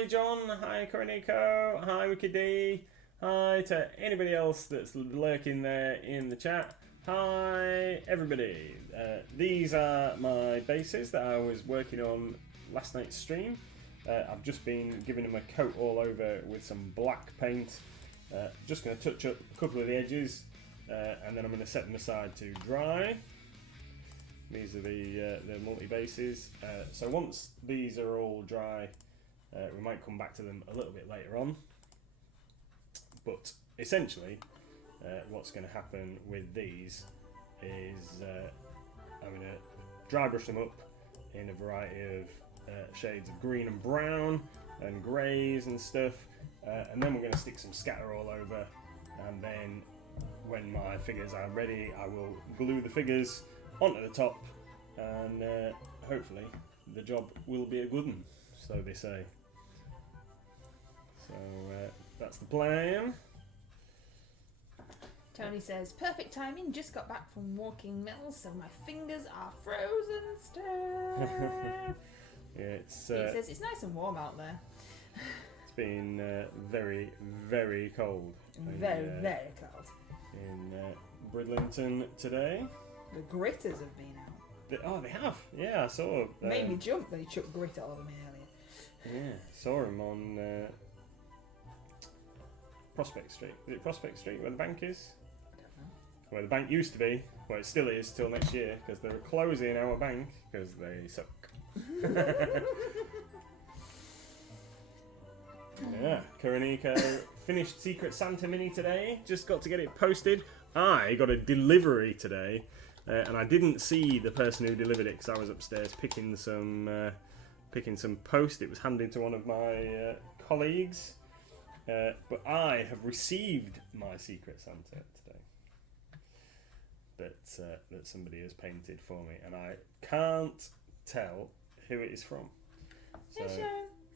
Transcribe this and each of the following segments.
Hi John, hi Coroniko, hi Wicked D, hi to anybody else that's lurking there in the chat. Hi everybody. These are my bases that I was working on last night's stream. I've just been giving them a coat all over with some black paint. Just going to touch up a couple of the edges and then I'm going to set them aside to dry. These are the multi-bases. So once these are all dry, we might come back to them a little bit later on. But essentially, what's going to happen with these is I'm going to dry brush them up in a variety of shades of green and brown and greys and stuff. And then we're going to stick some scatter all over. And then when my figures are ready, I will glue the figures onto the top, and hopefully the job will be a good one, so they say. So that's the plan. Tony says, perfect timing, just got back from walking mills, so my fingers are frozen stiff. Yeah, it's, he says, it's nice and warm out there. It's been very, very cold. Very cold. In Bridlington today. The gritters have been out. They have. Yeah, I saw. Made me jump when he chucked grit all over me earlier. Yeah, saw him on Prospect Street. Is it Prospect Street where the bank is? I don't know. Where the bank used to be. Well, it still is till next year because they're closing our bank because they suck. Yeah, Karaniko finished Secret Santa Mini today. Just got to get it posted. I got a delivery today, and I didn't see the person who delivered it because I was upstairs picking some post. It was handed to one of my colleagues, but I have received my Secret Santa today. That somebody has painted for me, and I can't tell who it is from. So,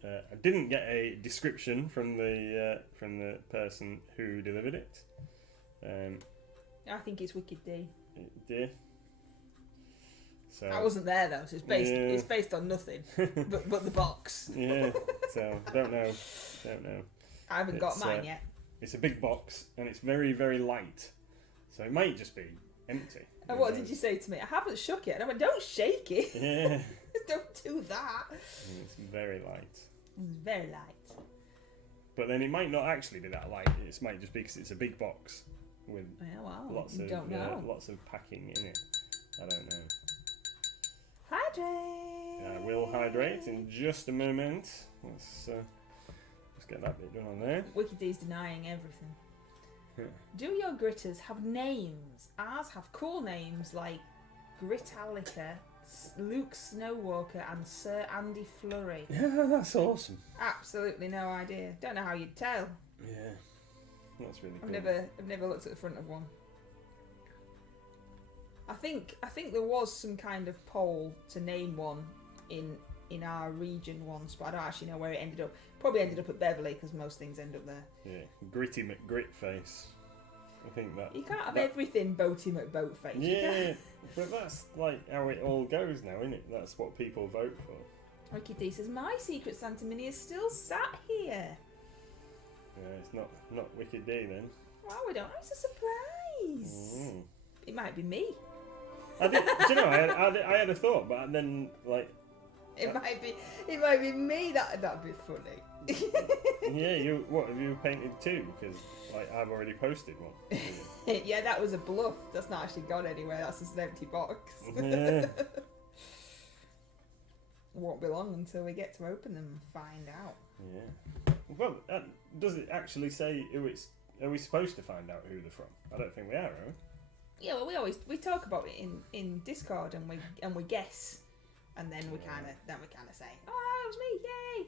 I didn't get a description from the person who delivered it. I think it's Wicked D. Yeah. So I wasn't there though, so it's based on nothing but the box. Yeah. So don't know. I haven't got mine yet. It's a big box and it's very, very light. So it might just be empty. And what did you say to me? I haven't shook it. And I went, don't shake it. Yeah. Don't do that. It's very light. It's very light. But then it might not actually be that light. It might just be because it's a big box with lots of packing in it. I don't know. Hydrate. I will hydrate in just a moment. Let's get that bit done on there. Wicked D's denying everything. Yeah. Do your gritters have names? Ours have cool names like Gritalica, Luke Snowwalker, and Sir Andy Flurry. Yeah, that's awesome. Absolutely no idea. Don't know how you'd tell. Yeah, that's really cool. I've never looked at the front of one. I think there was some kind of poll to name one in our region once, but I don't actually know where it ended up. Probably ended up at Beverley because most things end up there. Yeah, Gritty McGritface. I think that you can't have everything Boaty McBoatface. Yeah, but that's like how it all goes now, isn't it? That's what people vote for. Ricky D says my Secret Santa Mini is still sat here. Yeah, it's not Wicked D then. Well, we don't know. It's a surprise. Mm. It might be me. Do you know? I had a thought, but then like. It might be me. That'd be funny. Yeah, what have you painted two? Because like I've already posted one. Yeah, that was a bluff. That's not actually gone anywhere. That's just an empty box. Yeah. Won't be long until we get to open them and find out. Yeah. Well, does it actually say who it's? Are we supposed to find out who they're from? I don't think we are we? Yeah, well, we talk about it in Discord and we guess, and then we kind of say, oh, that was me, yay,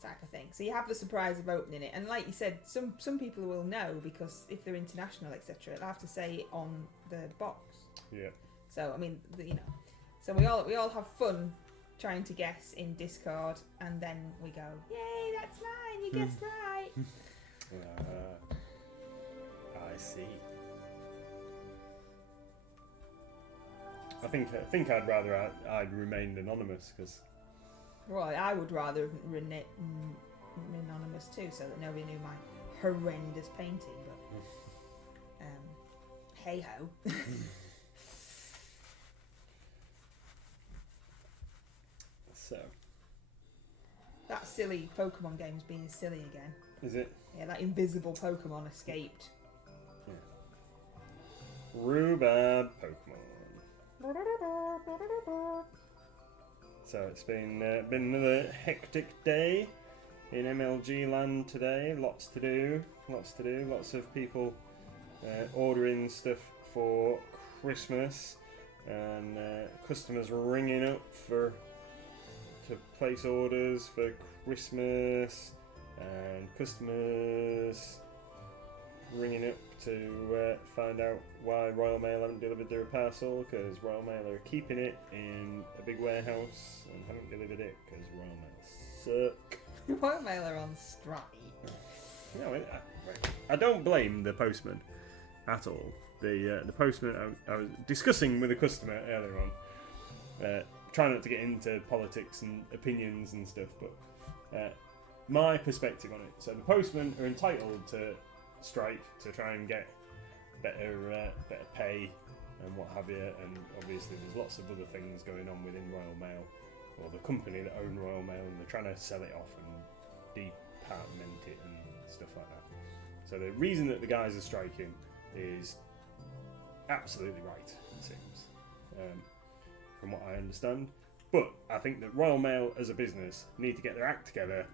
type of thing. So you have the surprise of opening it, and like you said, some people will know because if they're international, etc., they'll have to say it on the box. Yeah. So I mean, so we all have fun trying to guess in Discord, and then we go, yay, that's mine, you guessed right. I see. I think I'd rather I'd remained anonymous because Well, I would rather have written anonymous too, so that nobody knew my horrendous painting. But hey ho. So, That silly Pokemon game's being silly again. is it? Yeah, that invisible Pokemon escaped. Rhubarb Pokemon. So it's been another hectic day in MLG land today. Lots to do. Lots of people ordering stuff for Christmas, and customers ringing up to place orders for Christmas, and customers ringing up to find out why Royal Mail haven't delivered their parcel, because Royal Mail are keeping it in a big warehouse and haven't delivered it because Royal Mail suck. Royal Mail are on strike. No, I don't blame the postman at all. The postman, I was discussing with a customer earlier on, trying not to get into politics and opinions and stuff, but my perspective on it. So the postmen are entitled to strike to try and get better pay and what have you, and obviously there's lots of other things going on within Royal Mail, or the company that own Royal Mail, and they're trying to sell it off and department it and stuff like that. So the reason that the guys are striking is absolutely right, it seems, from what I understand. But I think that Royal Mail as a business need to get their act together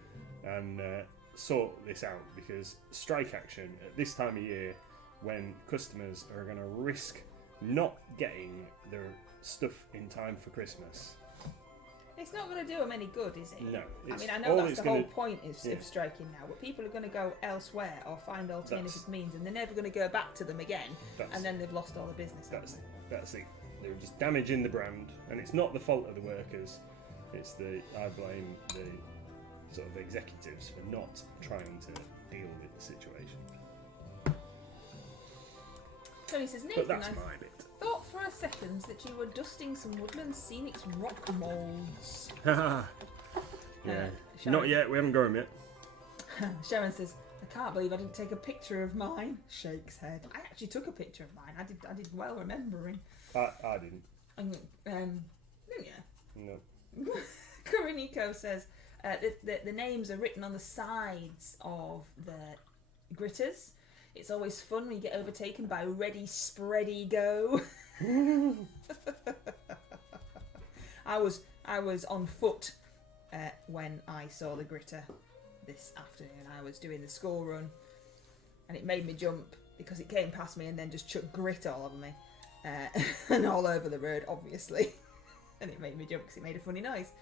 and sort this out, because strike action at this time of year, when customers are going to risk not getting their stuff in time for Christmas. It's not going to do them any good, is it? No. I mean, I know that's the whole point of striking now, but people are going to go elsewhere or find alternative means, and they're never going to go back to them again, and then they've lost all the business. That's it. They're just damaging the brand, and it's not the fault of the workers. It's I blame the sort of executives for not trying to deal with the situation. Tony says, But Nathan, that's I my bit. thought for a second that you were dusting some Woodland Scenics rock molds. Yeah. Not yet. We haven't got them yet. Sharon says, I can't believe I didn't take a picture of mine. Shakes head. I actually took a picture of mine. I did well remembering. I didn't. Didn't you? No. Kuroniko says the names are written on the sides of the gritters. It's always fun when you get overtaken by Ready Spready Go. I was on foot when I saw the gritter this afternoon. I was doing the school run, and it made me jump because it came past me and then just chucked grit all over me and all over the road, obviously. And it made me jump because it made a funny noise.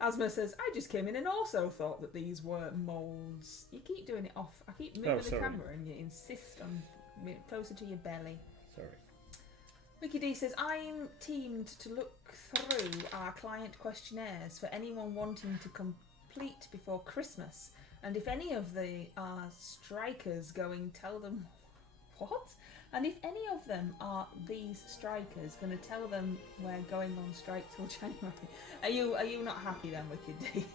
Asma says, I just came in and also thought that these were moulds. You keep doing it off. I keep moving the camera and you insist on closer to your belly. Sorry. Mickey D says, I'm teamed to look through our client questionnaires for anyone wanting to complete before Christmas. And if any of our strikers going, tell them what? And if any of them are these strikers going to tell them we're going on strike till January, are you not happy then, Wicked D?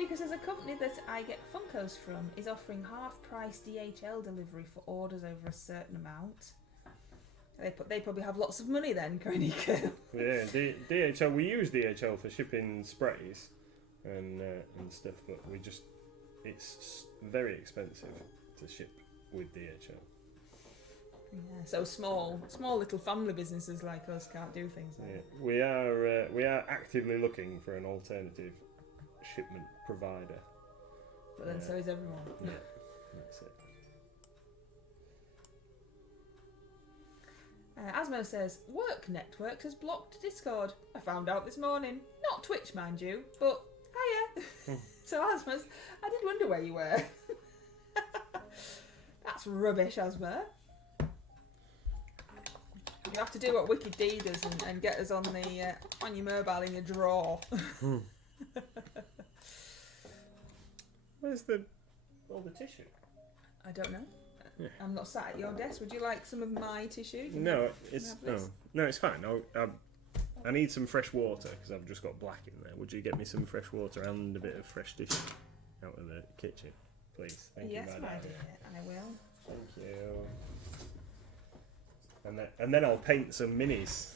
Because as a company that I get Funkos from is offering half-price DHL delivery for orders over a certain amount. They probably have lots of money then, Koenico. Yeah, DHL. We use DHL for shipping sprays and stuff, but it's very expensive to ship with DHL. Yeah, so small little family businesses like us can't do things like that. We are actively looking for an alternative shipment provider. But then so is everyone. Yeah, that's it. Asmo says, Work Network has blocked Discord. I found out this morning. Not Twitch, mind you, but hiya. So Asmo, I did wonder where you were. That's rubbish, Asmo. You have to do what Wicked D does and get us on your mobile in a drawer. Where's all the tissue? I don't know. Yeah. I'm not sat at your desk. Would you like some of my tissue? No, it's have this? no, it's fine. I need some fresh water because I've just got black in there. Would you get me some fresh water and a bit of fresh tissue out of the kitchen, please? Thank Yes, you, my darling. dear. I will. Thank you. And then I'll paint some minis.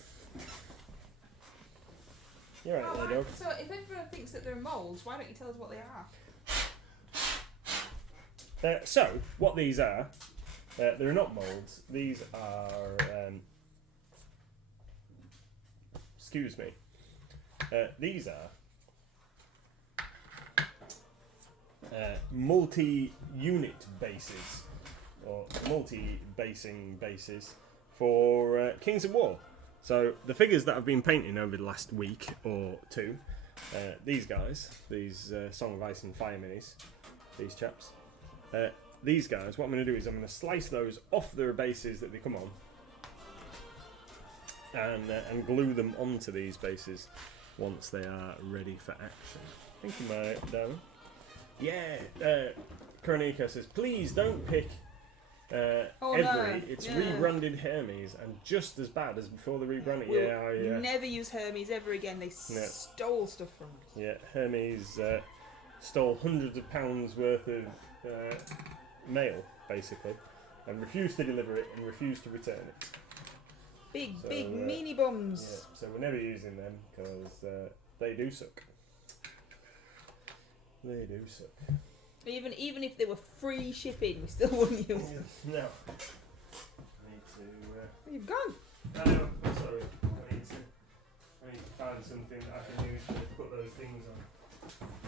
You're right there, dog. So if everyone thinks that they're moulds, why don't you tell us what they are? So what these are, they're not moulds. These are. Excuse me. These are multi-unit bases or multi-basing bases for Kings of War. So the figures that I've been painting over the last week or two, these guys, these Song of Ice and Fire minis, these chaps, these guys, what I'm going to do is I'm going to slice those off their bases that they come on and glue them onto these bases once they are ready for action. Thank you, my darling. Yeah, Kronika says, please don't pick every. no. It's Yeah. rebranded Hermes and just as bad as before the rebranding. We'll Yeah, never use Hermes ever again. They stole stuff from us. yeah. Hermes stole hundreds of pounds worth of mail, basically, and refused to deliver it and refused to return it. Big So, meanie Yeah, bums. so we're never using them because they do suck. They do suck. Even if they were free shipping, we still wouldn't use them. No. I need to. You've gone. I know. Sorry. I need to find something that I can use to put those things on.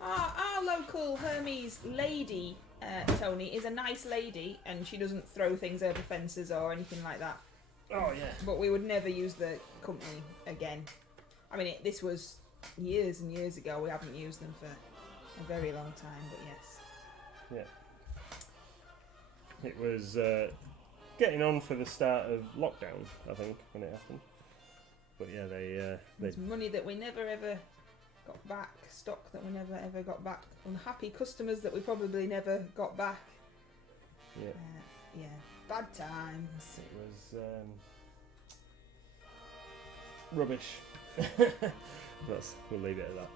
Our local Hermes lady, Tony, is a nice lady, and she doesn't throw things over fences or anything like that. Oh yeah. But we would never use the company again. I mean, this was years and years ago. We haven't used them for a very long time, but yes. Yeah. It was getting on for the start of lockdown, I think, when it happened. But yeah, they It's money that we never ever got back, stock that we never ever got back, unhappy customers that we probably never got back. yeah. Yeah, bad times. It was rubbish. We'll leave it at that.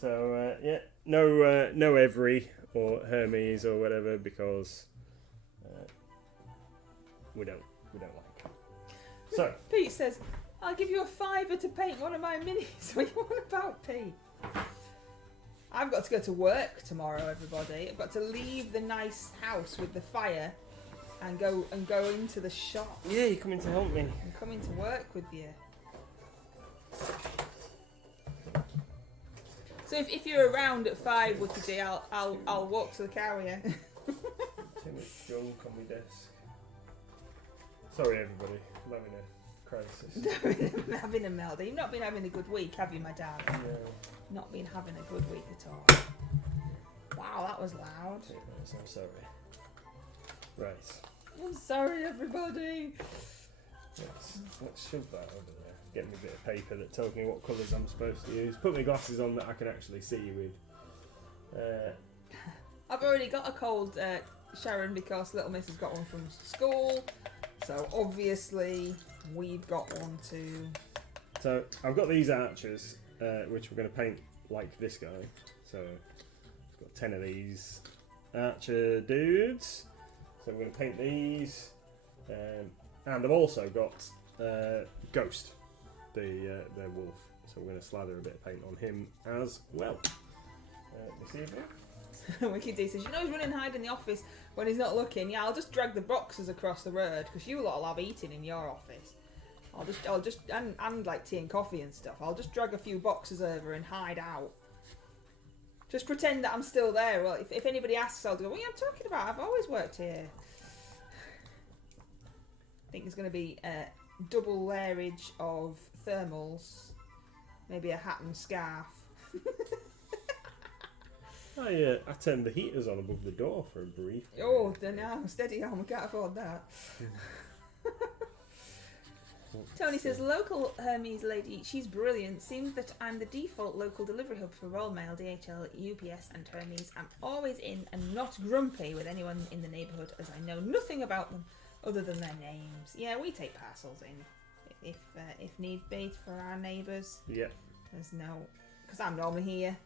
So yeah, no Every or Hermes or whatever because we don't like it. So Pete says, "I'll give you a £5 to paint one of my minis." What are you on about, Pete? I've got to go to work tomorrow, everybody. I've got to leave the nice house with the fire and go into the shop. yeah, you're coming to help me. I'm coming to work with you. So if you're around at 5, Wiki G, I'll walk to the carrier. Too much junk on my desk. Sorry, everybody. I'm having a crisis. I'm having a meltdown. You've not been having a good week, have you, my dad? No. Not been having a good week at all. Wow, that was loud. I'm sorry. Right. I'm sorry, everybody. Let's shove that over there. Get me a bit of paper that tells me what colours I'm supposed to use. Put my glasses on that I can actually see with. I've already got a cold, Sharon, because Little Miss has got one from school. So obviously we've got one too. So I've got these archers, which we're going to paint like this guy. So I've got 10 of these archer dudes. So we're going to paint these. And I've also got Ghost, the wolf. So we're going to slather a bit of paint on him as well. You see it? Wicked D says, you know he's running and hide in the office when he's not looking. Yeah, I'll just drag the boxes across the road because you lot will have eating in your office. I'll just and like tea and coffee and stuff. I'll just drag a few boxes over and hide out. Just pretend that I'm still there. Well, if anybody asks, I'll go, what are you talking about? I've always worked here. I think there's going to be a double layerage of thermals, maybe a hat and scarf. I turned the heaters on above the door for a brief period. Oh, then now steady on. We can't afford that. Tony says, local Hermes lady, she's brilliant. Seems that I'm the default local delivery hub for Royal Mail, DHL, UPS and Hermes. I'm always in and not grumpy with anyone in the neighbourhood as I know nothing about them other than their names. Yeah, we take parcels in if need be for our neighbours. Yeah. There's no... Because I'm normally here.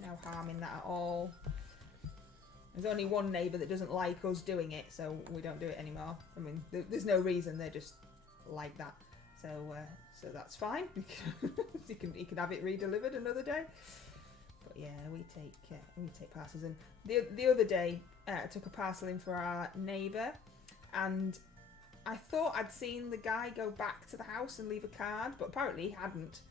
No harm in that at all. There's only one neighbour that doesn't like us doing it, so we don't do it anymore. I mean, there's no reason, they're just like that. So that's fine. he can have it redelivered another day. But yeah, we take parcels in. The other day, I took a parcel in for our neighbour, and I thought I'd seen the guy go back to the house and leave a card, but apparently he hadn't.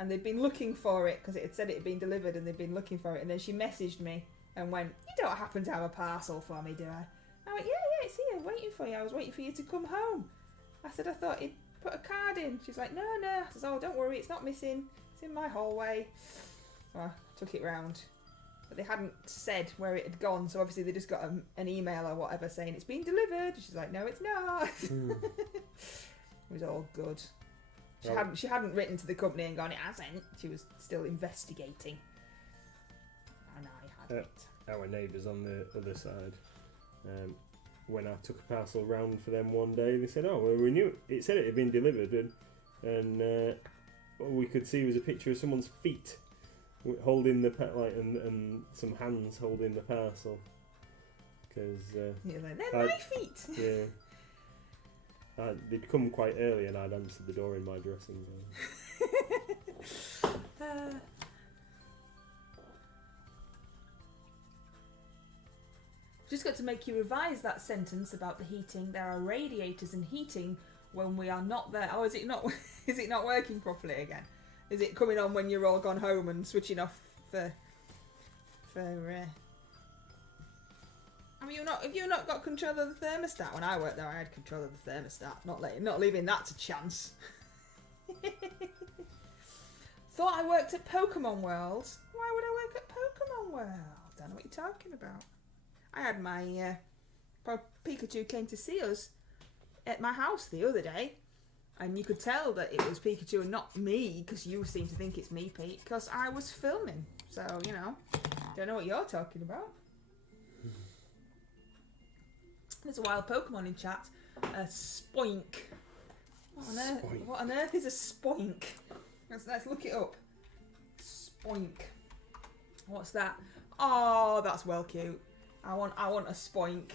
And they'd been looking for it because it had said it had been delivered, and they'd been looking for it. And then she messaged me and went, "You don't happen to have a parcel for me, do I?" I went, "Yeah, it's here, waiting for you. I was waiting for you to come home." I said, "I thought he'd put a card in." She's like, "No." I said, "Oh, don't worry, it's not missing. It's in my hallway." So I took it round. But they hadn't said where it had gone, so obviously they just got an email or whatever saying it's been delivered. She's like, "No, it's not." It was all good. She hadn't written to the company and gone, "It hasn't." She was still investigating. And I hadn't. Our neighbours on the other side, when I took a parcel round for them one day, they said, "Oh, well, we knew it said it had been delivered," and all we could see was a picture of someone's feet holding the and some hands holding the parcel. Because you're like, "They're my feet." Yeah. They'd come quite early and I'd answered the door in my dressing gown. Just got to make you revise that sentence about the heating. There are radiators and heating when we are not there. Oh, is it not? Is it not working properly again? Is it coming on when you're all gone home and switching off for? I mean, have you not got control of the thermostat? When I worked there, I had control of the thermostat. Not leaving that to chance. Thought I worked at Pokemon World. Why would I work at Pokemon World? Don't know what you're talking about. I had my Pikachu came to see us at my house the other day, and you could tell that it was Pikachu and not me, because you seem to think it's me, Pete, because I was filming. So, don't know what you're talking about. There's a wild Pokemon in chat. A Spoink. What on earth is a Spoink? Let's look it up. Spoink. What's that? Oh, that's well cute. I want a Spoink.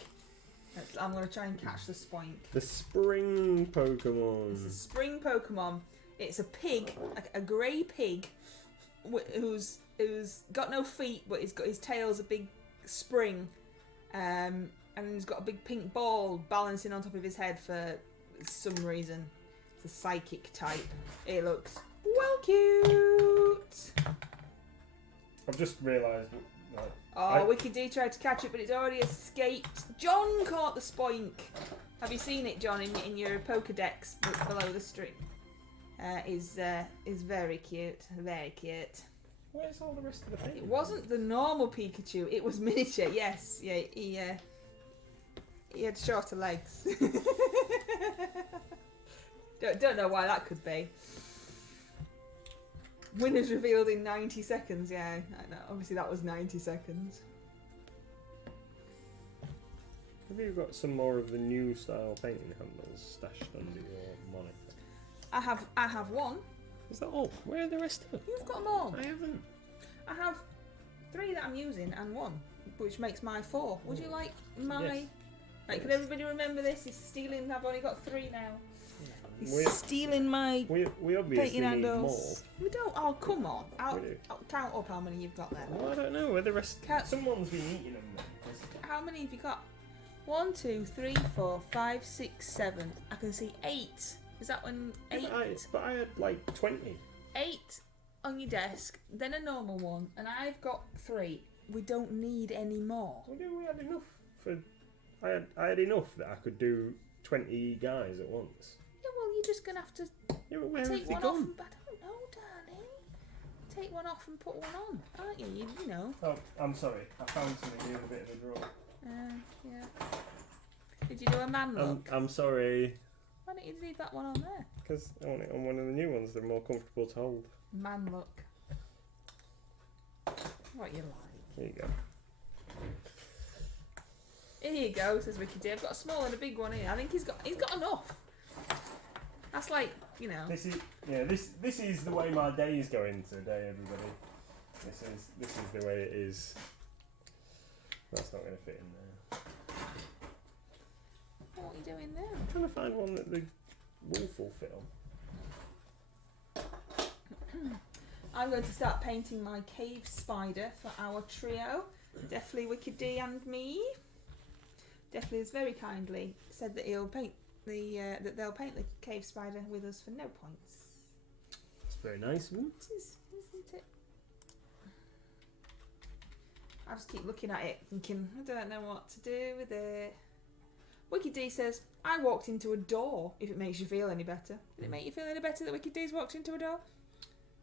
I'm going to try and catch the Spoink. The spring Pokemon. It's a spring Pokemon. It's a pig, a grey pig, who's got no feet, but his tail's a big spring. And he's got a big pink ball balancing on top of his head for some reason. It's a psychic type. It looks well cute. I've just realised. Wiki D tried to catch it, but it's already escaped. John caught the Spoink. Have you seen it, John, in your Pokedex below the stream? Is very cute. Very cute. Where's all the rest of the Pokemon? It wasn't the normal Pikachu. It was miniature. Yes. Yeah. He had shorter legs. Don't know why that could be. Winners revealed in 90 seconds. Yeah, I know. Obviously that was 90 seconds. Have you got some more of the new style painting handles stashed under your monitor? I have one. Is that all? Where are the rest of them? You've got them all. I haven't. I have 3 that I'm using and 1, which makes my 4. Would you like my... Yes. Right, can everybody remember this? He's stealing... I've only got 3 now. We're- He's stealing my We obviously painting need handles. We don't... Oh, come on. I'll We do. count up how many you've got there. more. Well, I don't know where the rest. Can't- Someone's been eating them. Then. How many have you got? 1, 2, 3, 4, 5, 6, 7. I can see 8. Is that one 8? But I had like 20. 8 on your desk, then a normal one, and I've got 3. We don't need any more. We had enough for. I had enough that I could do 20 guys at once. Yeah, well, you're just gonna have to Yeah, but where take have they one off. gone? And, I don't know, darling. Take one off and put one on, aren't you? You know. Oh, I'm sorry. I found something in a bit of a drawer. Yeah. Did you do a man look? I'm sorry. Why don't you leave that one on there? Because I want it on one of the new ones. They're more comfortable to hold. Man, look. What you like. There you go. Here you go, says Ricky D. I've got a small and a big one here. I think he's got enough. That's like, you know. This is the way my day is going today, everybody. This is the way it is. That's not going to fit in there. What are you doing there? I'm trying to find one that the wolf will fit on. I'm going to start painting my cave spider for our trio. Definitely Wicked D and me. Definitely has very kindly said that he'll paint that they'll paint the cave spider with us for no points. It's very nice, isn't It is, isn't it? I just keep looking at it thinking, I don't know what to do with it. Wicked D says, I walked into a door, if it makes you feel any better. Did it make you feel any better that Wicked D's walked into a door?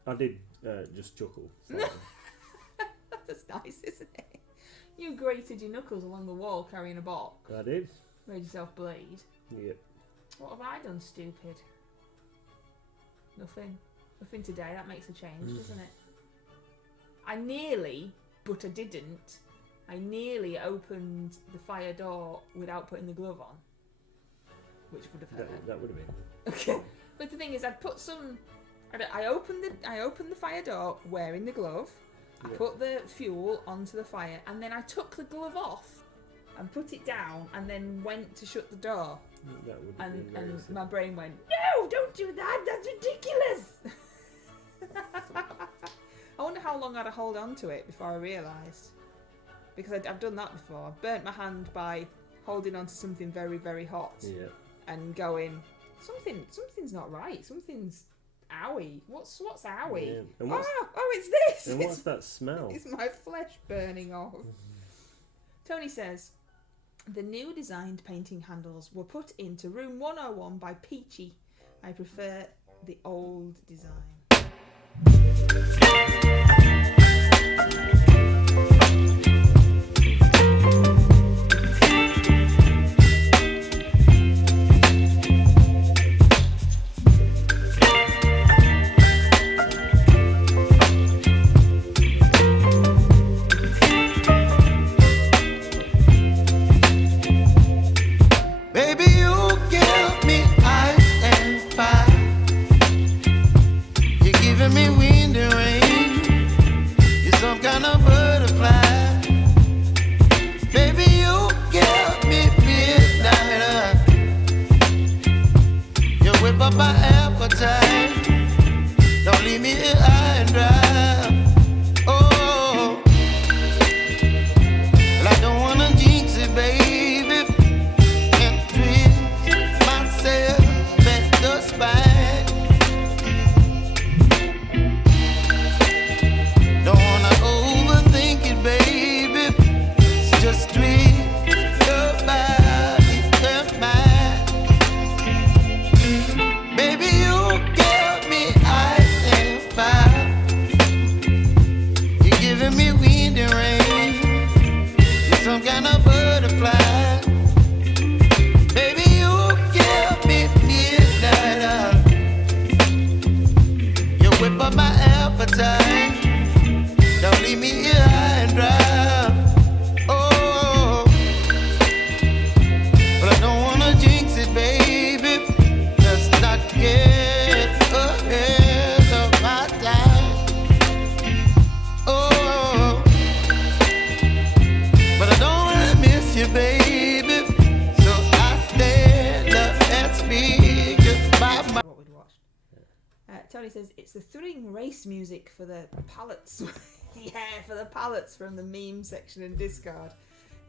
I did just chuckle. Slightly. That's nice, isn't it? You grated your knuckles along the wall carrying a box. I did. Made yourself bleed. Yep. What have I done, stupid? Nothing. Nothing today. That makes a change, doesn't it? I nearly, but I didn't. I nearly opened the fire door without putting the glove on, which would have hurt. That would have been. Okay. But the thing is, I'd put some. I opened the fire door wearing the glove. I put the fuel onto the fire, and then I took the glove off and put it down, and then went to shut the door. That would have been very And simple. my brain went, no, don't do that. That's ridiculous. I wonder how long I'd hold on to it before I realised. Because I've done that before. I've burnt my hand by holding on to something very, very hot and going, something's not right. Something's owie. What's owie? Yeah. And what's, it's this. and what's that smell? It's my flesh burning off. Tony says, the new designed painting handles were put into room 101 by Peachy. I prefer the old design. Tony says it's the thrilling race music for the pallets. Yeah, for the pallets from the meme section in Discord.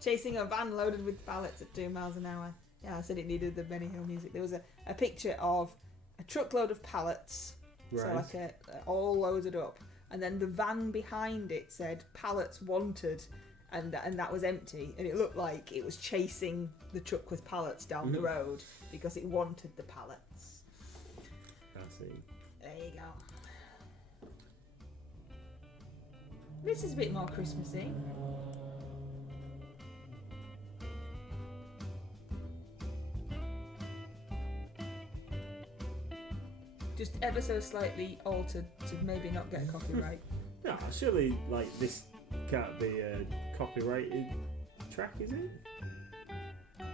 Chasing a van loaded with pallets at 2 miles an hour. Yeah, I said it needed the Benny Hill music. There was a picture of a truckload of pallets, so like all loaded up, and then the van behind it said "pallets wanted," and that was empty, and it looked like it was chasing the truck with pallets down the road because it wanted the pallets. I see. There you go. This is a bit more Christmassy. just ever so slightly altered to maybe not get a copyright. No, surely like this can't be a copyrighted track, is it?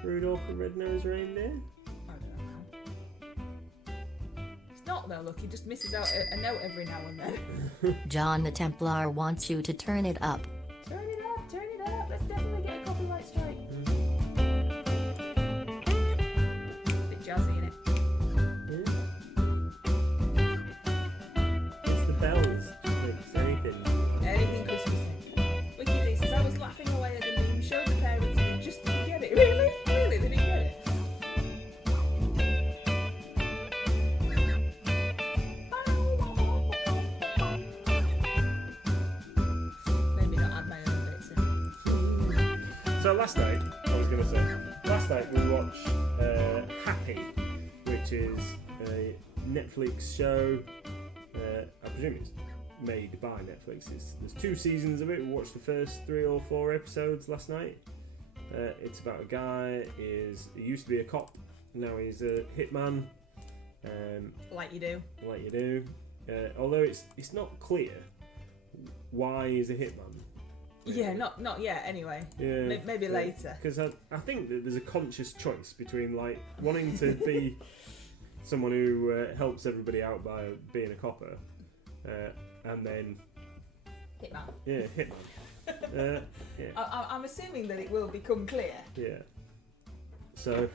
Rudolph the Red-Nosed Reindeer? I don't know. It's not though, look, he just misses out a note every now and then. John the Templar wants you to turn it up. Turn it up, let's definitely get a copyright strike. Bit jazzy, innit? Yeah. It's the bells. It's anything. Anything Christmassy. Wicked D says, I was laughing away at the meme, showed the parents and they just didn't get it. Really? Really? They didn't get it? Maybe not add my own bits in. So last night we watched Happy, which is a Netflix show. I presume it's made by Netflix. There's 2 seasons of it. We watched the first 3 or 4 episodes last night. It's about a guy. He used to be a cop. Now he's a hitman. Like you do. Like you do. Although it's not clear why he's a hitman. Yeah, not yet anyway. Yeah, Maybe later. Because I think that there's a conscious choice between like wanting to be someone who helps everybody out by being a copper, and then Hitman. yeah, hitman. Yeah, I'm assuming that it will become clear. yeah. So,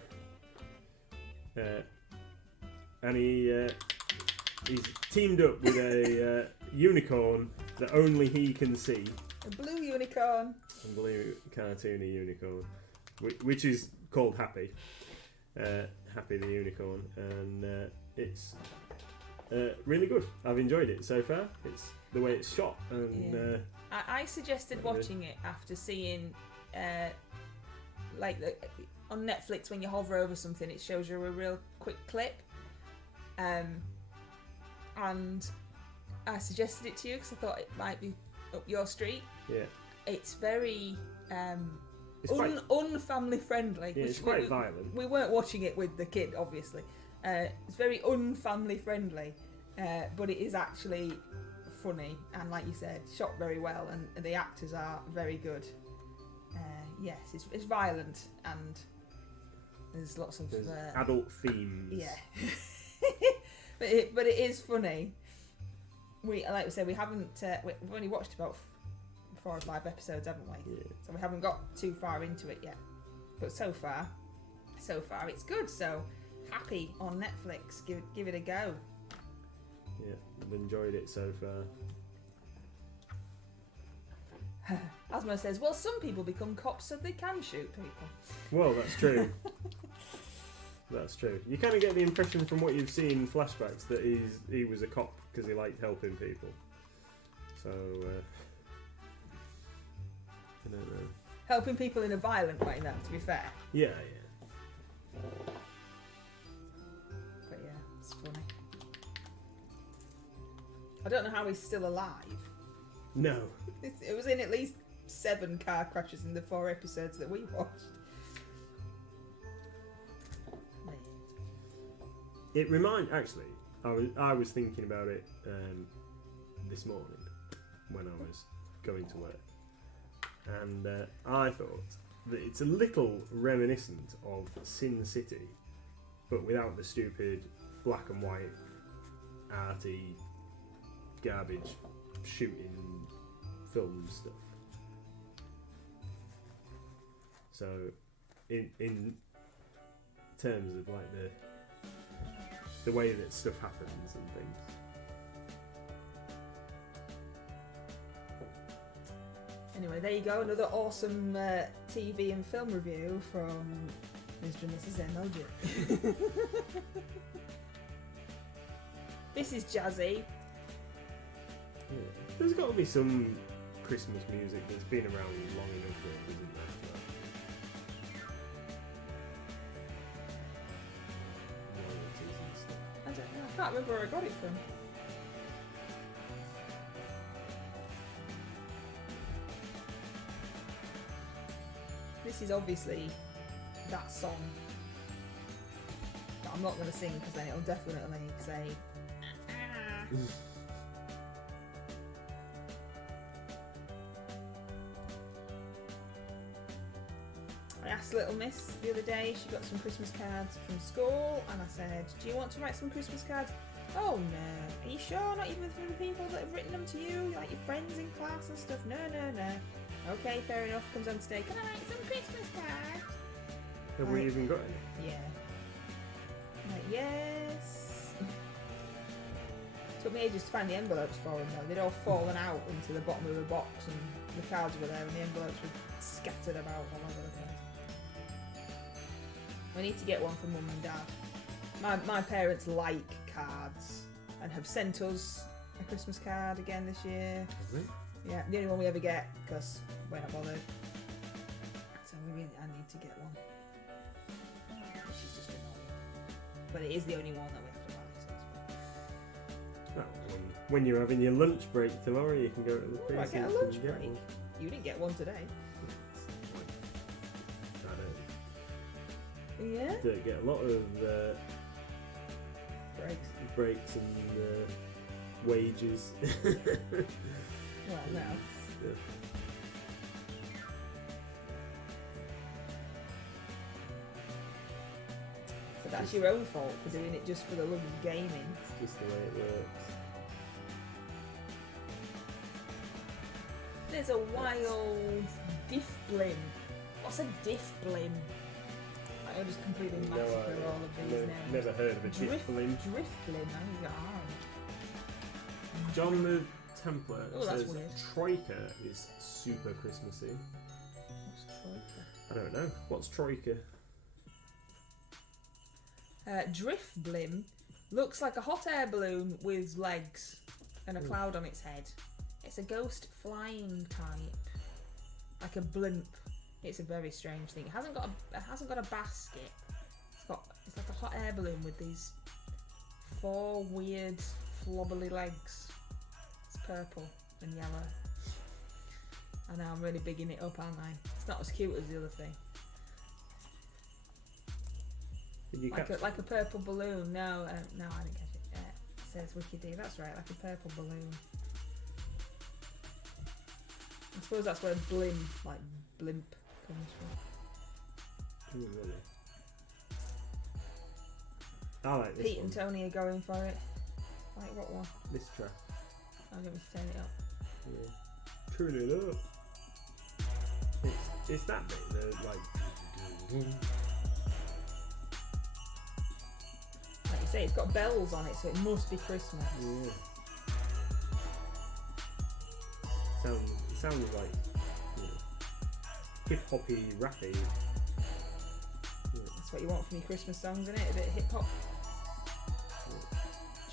and he's teamed up with a unicorn that only he can see. A blue unicorn. Blue cartoony unicorn, which is called Happy. Happy the unicorn, and it's really good. I've enjoyed it so far. It's the way it's shot, and I suggested watching it after seeing, on Netflix when you hover over something, it shows you a real quick clip, and I suggested it to you because I thought it might be up your street. yeah, It's very it's quite unfamily friendly. yeah, it's quite violent. We weren't watching it with the kid, obviously. It's very unfamily friendly, but it is actually funny and, like you said, shot very well, and the actors are very good. Yes, it's violent and there's lots of There's adult themes. yeah, but it is funny. Like we said, we haven't we've only watched about 4 or 5 episodes, haven't we? Yeah. So we haven't got too far into it yet. But so far it's good. So Happy on Netflix. Give it a go. Yeah, I've enjoyed it so far. Asmo says, well, some people become cops so they can shoot people. Well, that's true. That's true. You kind of get the impression from what you've seen in flashbacks that he was a cop because he liked helping people. So, I don't know. Helping people in a violent way, though, to be fair. Yeah. But yeah, it's funny. I don't know how he's still alive. No. It was in at least 7 car crashes in the 4 episodes that we watched. It actually, I was thinking about it this morning when I was going to work, and I thought that it's a little reminiscent of Sin City, but without the stupid black and white, arty, garbage shooting film stuff. So, in terms of like the way that stuff happens and things. Anyway, there you go. Another awesome TV and film review from Mr. and Mrs. MLG. This is jazzy. Yeah. There's got to be some Christmas music that's been around long enough for it, isn't there? Royalties and stuff. I don't know. I can't remember where I got it from. This is obviously that song that I'm not going to sing because then it'll definitely say I asked little miss the other day, she got some Christmas cards from school, and I said, do you want to write some Christmas cards? Oh no. Are you sure? Not even for the people that have written them to you, like your friends in class and stuff? No, no, no. Okay, fair enough. Comes on stage. Can I write some Christmas cards? Have we even got any? Yeah. I'm like, yes. Took me ages to find the envelopes for them though. They'd all fallen out into the bottom of the box, and the cards were there, and the envelopes were scattered about all over the place. We need to get one for Mum and Dad. My parents like cards and have sent us a Christmas card again this year. Have we? Yeah, the only one we ever get because we're not bothered. So I need to get one. Which is just annoying. But it is the only one that we have to buy. So it's fine. Well, when you're having your lunch break tomorrow, you can go to the Oh, I precinct get a lunch and get break. one. You didn't get one today. Yeah? Don't get a lot of Breaks. breaks and wages. Well, no. Yeah. So that's your own fault for doing it just for the love of gaming. It's just the way it works. There's a wild diff blim. What's a diff blim? I'll just completely massacre all of these names. Never heard of a drift blim. Drift blim, I think it's hard. John the Templar Oh, that's says weird. Troika is super Christmassy. What's troika? I don't know. What's Troika? Drift blim looks like a hot air balloon with legs and a cloud on its head. It's a ghost flying type, like a blimp. It's a very strange thing. It hasn't got a basket. It's like a hot air balloon with these 4 weird flobbly legs. It's purple and yellow. I know I'm really bigging it up, aren't I? It's not as cute as the other thing. Did you catch Like a purple balloon. No, I didn't catch it. It says Wicked D. That's right, like a purple balloon. I suppose that's where blim, like blimp, comes from. Ooh, really? I like this Pete one. and Tony are going for it. Like what one? This track. I'm going to turn it up. Yeah. Turn it up. It's that bit, the like. Like you say, it's got bells on it, so it must be Christmas. Yeah. It sounds like, you know, hip hoppy, rappy. Yeah. That's what you want from your Christmas songs, isn't it? A bit of hip hop.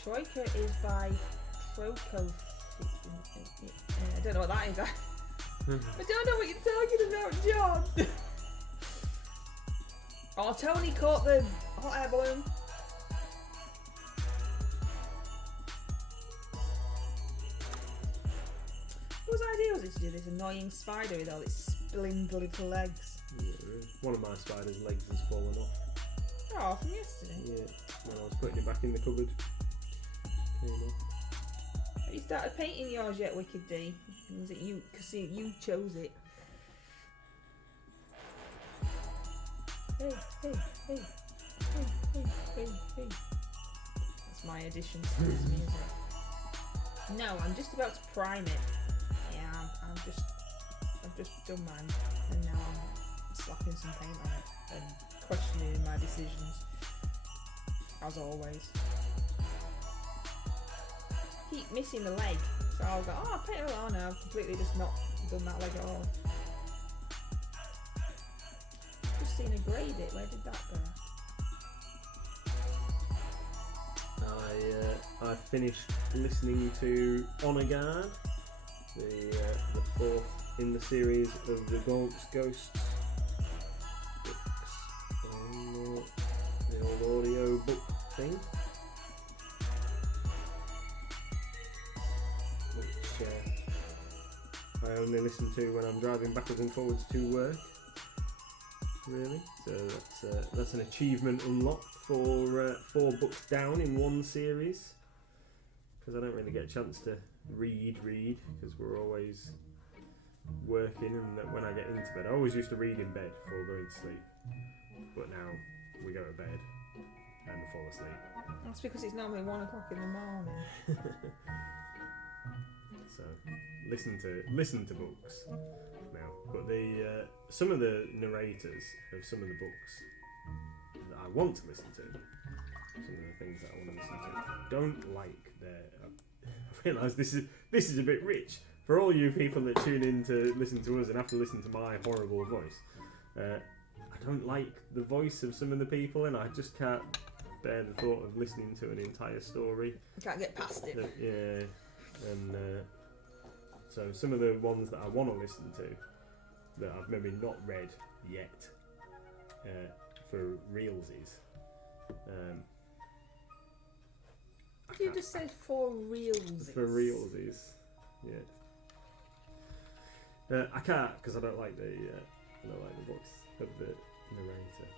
Troika is by Proco. I don't know what that is. I don't know what you're talking about, John. Oh, Tony caught the hot air balloon. Whose idea was it to do this annoying spider with all its splinter little legs? Yeah, really. One of my spider's legs has fallen off. Oh, from yesterday. Yeah, when I was putting it back in the cupboard. Came off. Have you started painting yours yet, Wicked D? Is it you? Because you chose it. Hey, hey, hey, hey, hey, hey, hey. That's my addition to this music. No, I'm just about to prime it. Yeah, I've just done mine, and now I'm slapping some paint on it and questioning my decisions, as always. Keep missing the leg, so I'll go, oh, I'll paint it. Oh no, I've completely just not done that leg at all. Just seen a grey bit. Where did that go? I finished listening to Honor Guard, the fourth in the series of the Gaunt's Ghosts books on the old audio book thing, which I only listen to when I'm driving backwards and forwards to work. Really, so that's an achievement unlocked for 4 books down in one series. because I don't really get a chance to read because we're always working, and that when I get into bed, I always used to read in bed before going to sleep, but now we go to bed and fall asleep. That's because it's normally 1 o'clock in the morning. So listen to books now, but the some of the narrators of some of the books that I want to listen to, some of the things that I want to listen to, don't like their. I realise this is a bit rich for all you people that tune in to listen to us and have to listen to my horrible voice. I don't like the voice of some of the people, and I just can't bear the thought of listening to an entire story. You can't get past it. Yeah, and so some of the ones that I want to listen to that I've maybe not read yet for realsies. Did you just say for realsies? For realsies, yeah. I can't because I don't like the voice of the narrator.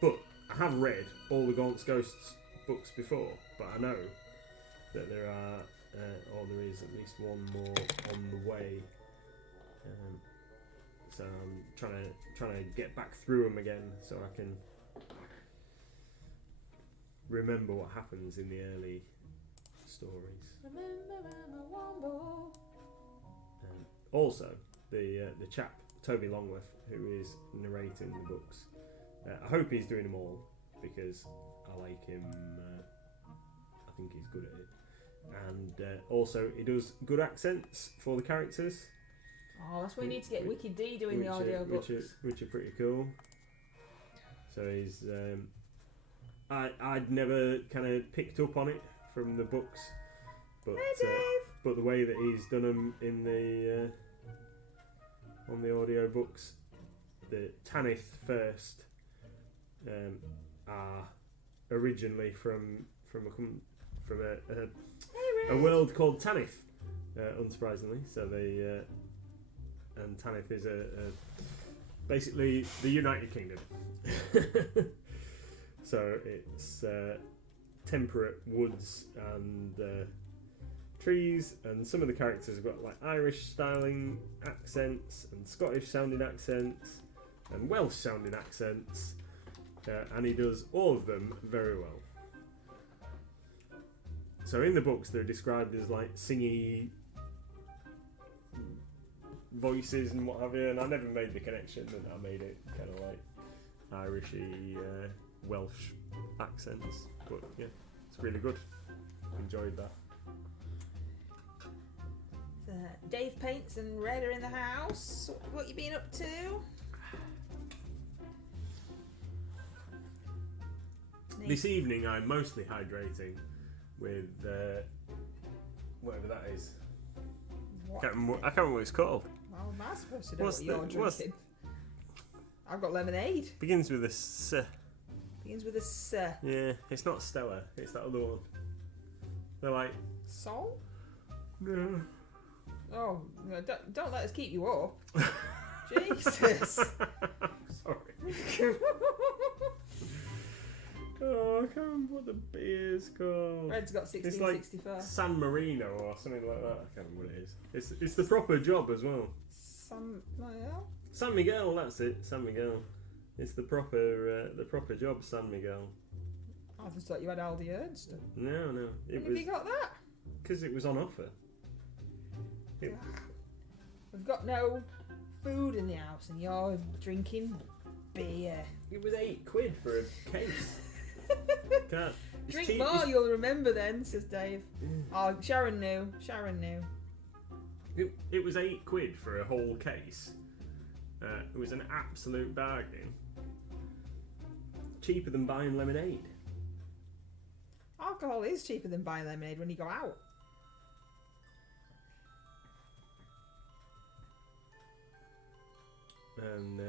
But I have read all the Gaunt's Ghosts books before, but I know that there are, or there is at least one more on the way. So I'm trying to get back through them again, so I can remember what happens in the early stories. Remember I'm a wombo. Also, the chap Toby Longworth, who is narrating the books, I hope he's doing them all because I like him. I think he's good at it, and also he does good accents for the characters. Oh, that's why we need to get Wicked D doing the audio books. Which are pretty cool. So he's I'd never kind of picked up on it from the books, but but the way that he's done them in the on the audio books, the Tanith first are originally from a world called Tanith, unsurprisingly. So they and Tanith is basically the United Kingdom. So it's temperate woods and trees, and some of the characters have got like Irish styling accents and Scottish sounding accents and Welsh sounding accents, and he does all of them very well. So in the books they're described as like singy voices and what have you, and I never made the connection, and I made it kind of like Irishy Welsh accents, but yeah, it's really good. Enjoyed that. Dave Paints and Red are in the house. What you been up to? This evening I'm mostly hydrating with whatever that is. What? I can't remember what it's called. Well, am I supposed to know What's what you're drinking? I've got lemonade. Begins with a S. Begins with a S. Yeah, it's not Stella. It's that other one. They're like Sol? no. Oh, no, don't let us keep you up. Jesus. Sorry. Oh, I can't remember what the beer's called. Red's got It's like 1665. San Marino or something like that. I can't remember what it is. It's the proper job as well. San Miguel, that's it. San Miguel. It's the proper job, San Miguel. I just thought you had Aldi Ernst. No. When have you got that? Because it was on offer. We've got no food in the house and you're drinking beer. It was £8 for a case. Can't. It's Drink cheap. more, you'll remember then, says Dave. Oh, Sharon knew. It was £8 for a whole case. It was an absolute bargain. Cheaper than buying lemonade. Alcohol is cheaper than buying lemonade when you go out. And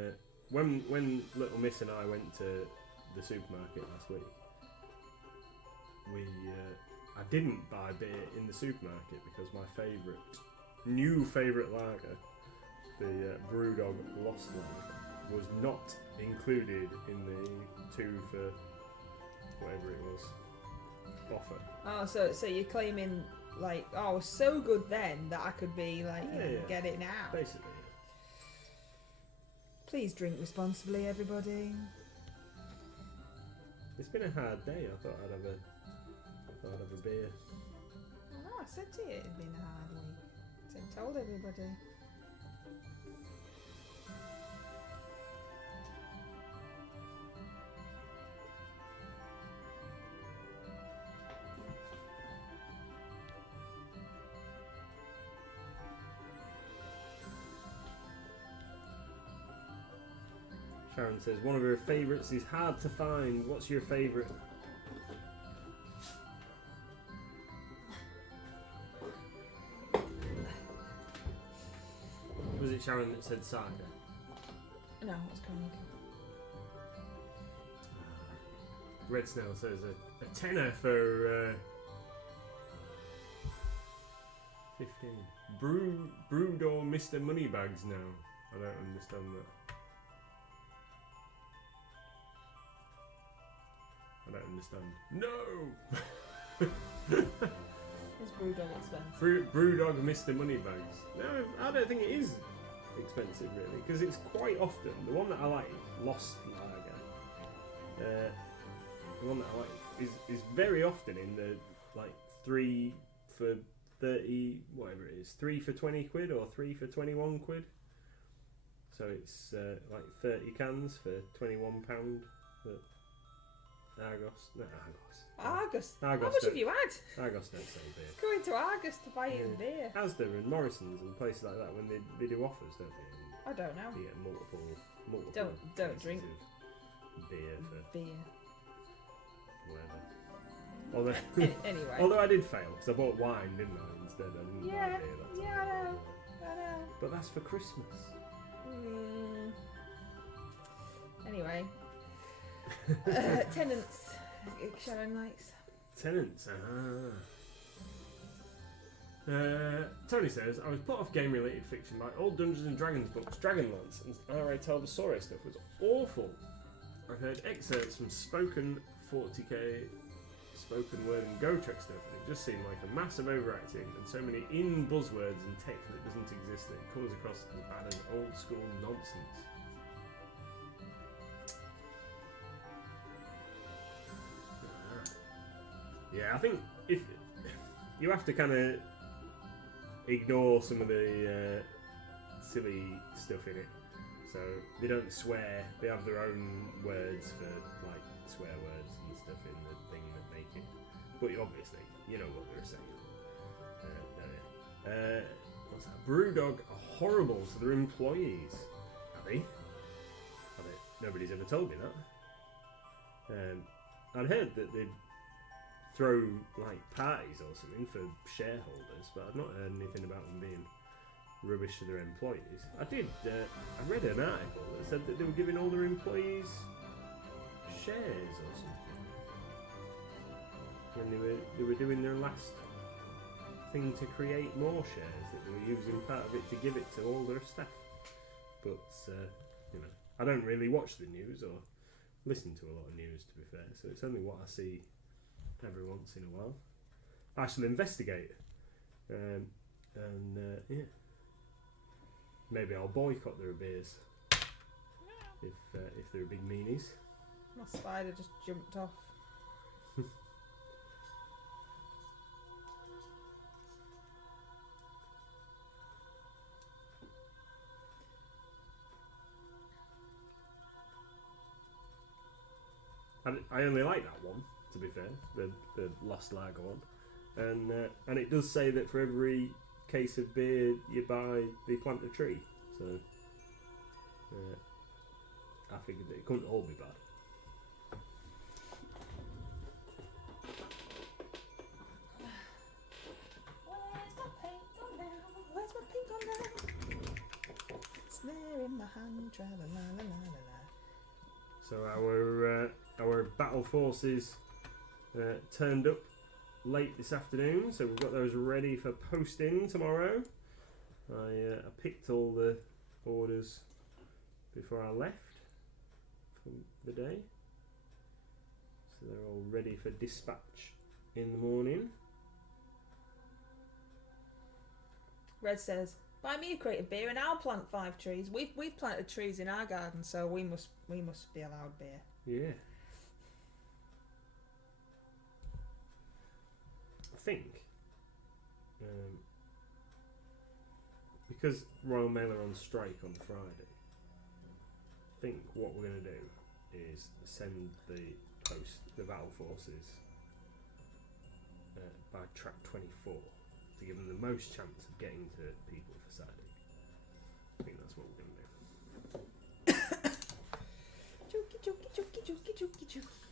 when Little Miss and I went to the supermarket last week, I didn't buy beer in the supermarket because my new favourite lager, the Brewdog Lost Lager, was not included in the 2 for whatever it was, offer. Oh, so you're claiming like, oh, I was so good then that I could be like, you know, Yeah. get it now. Basically, Please drink responsibly, everybody. it's been a hard day. I thought I'd have a beer. Oh, no, I said to you it'd been a hard week. I told everybody. Sharon says one of her favourites is hard to find. What's your favourite? Was it Sharon that said Saga? No, what's coming? Red Snail says a tenner for 15. Brewed or Mr. Moneybags now? I don't understand that. I don't understand. No! Is Brewdog expensive? Brewdog Mr. Moneybags. No, I don't think it is expensive really, because it's quite often the one that I like, Lost Lager. The one that I like is very often in the like 3 for 30, whatever it is, 3 for 20 quid or 3 for 21 quid. So it's like 30 cans for £21 at Argos. No, Argos. Argos How much don't- have you had? Argos don't sell beer. Going to Argos to buy his Yeah. beer. Asda and Morrison's and places like that, when they do offers, don't they? I don't know. You get multiple Don't cases drink of beer for beer. whatever. Although, Anyway. although I did fail because I bought wine, didn't I? Instead, I didn't buy Yeah, beer that time. yeah, I know. I know. But that's for Christmas. Anyway. Tenants. Sharon likes. Tenants. Tony says, I was put off game-related fiction by old Dungeons and Dragons books, Dragonlance, and R.A. Talvasaurus stuff was awful. I've heard excerpts from spoken 40k, spoken word and Go Trek stuff, and it just seemed like a massive overacting and so many buzzwords and tech that doesn't exist that it comes across as bad as old school nonsense. Yeah, I think if you have to kind of ignore some of the silly stuff in it. So they don't swear; they have their own words for like swear words and stuff in the thing that make it. But obviously, you know what they're saying. What's that? Brewdog are horrible to their employees. Are they? Nobody's ever told me that. I'd heard that they'd throw like parties or something for shareholders, but I've not heard anything about them being rubbish to their employees. I read an article that said that they were giving all their employees shares or something when they were doing their last thing to create more shares, that they were using part of it to give it to all their staff. But you know, I don't really watch the news or listen to a lot of news, to be fair, so it's only what I see every once in a while. I shall investigate, and yeah, maybe I'll boycott their beers if they're big meanies. My spider just jumped off. I only like that one, to be fair, the Lost Lager one, and it does say that for every case of beer you buy, they plant a tree. So I figured that it couldn't all be bad. Where's my paint gone now? Where's my paint gone now? It's there in my hand, tra la la la la la. So our battle forces turned up late this afternoon, so we've got those ready for posting tomorrow. I picked all the orders before I left for the day, So they're all ready for dispatch in the morning. Red says, "Buy me a crate of beer and I'll plant 5 trees. We've planted trees in our garden, so we must be allowed beer." Yeah. I think because Royal Mail are on strike on Friday, I think what we're going to do is send the battle forces by track 24 to give them the most chance of getting to people for Saturday. I think that's what we're going to do.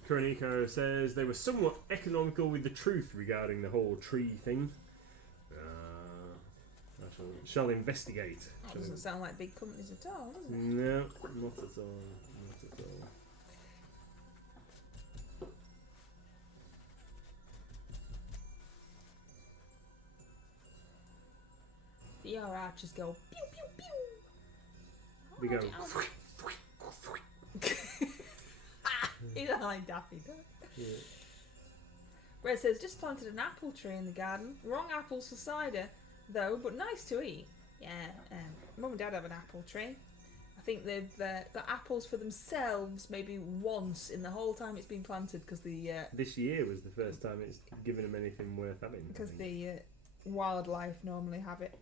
Kuroniko says they were somewhat economical with the truth regarding the whole tree thing. I shall investigate. That doesn't sound like big companies at all, does it? No, not at all. Not at all. The archers go pew pew pew. They go. He's like Daffy Duck. Yeah. Red says, "Just planted an apple tree in the garden. Wrong apples for cider, though, but nice to eat." Yeah, Mum and Dad have an apple tree. I think they've got apples for themselves maybe once in the whole time it's been planted because This year was the first time it's given them anything worth having. because the wildlife normally have it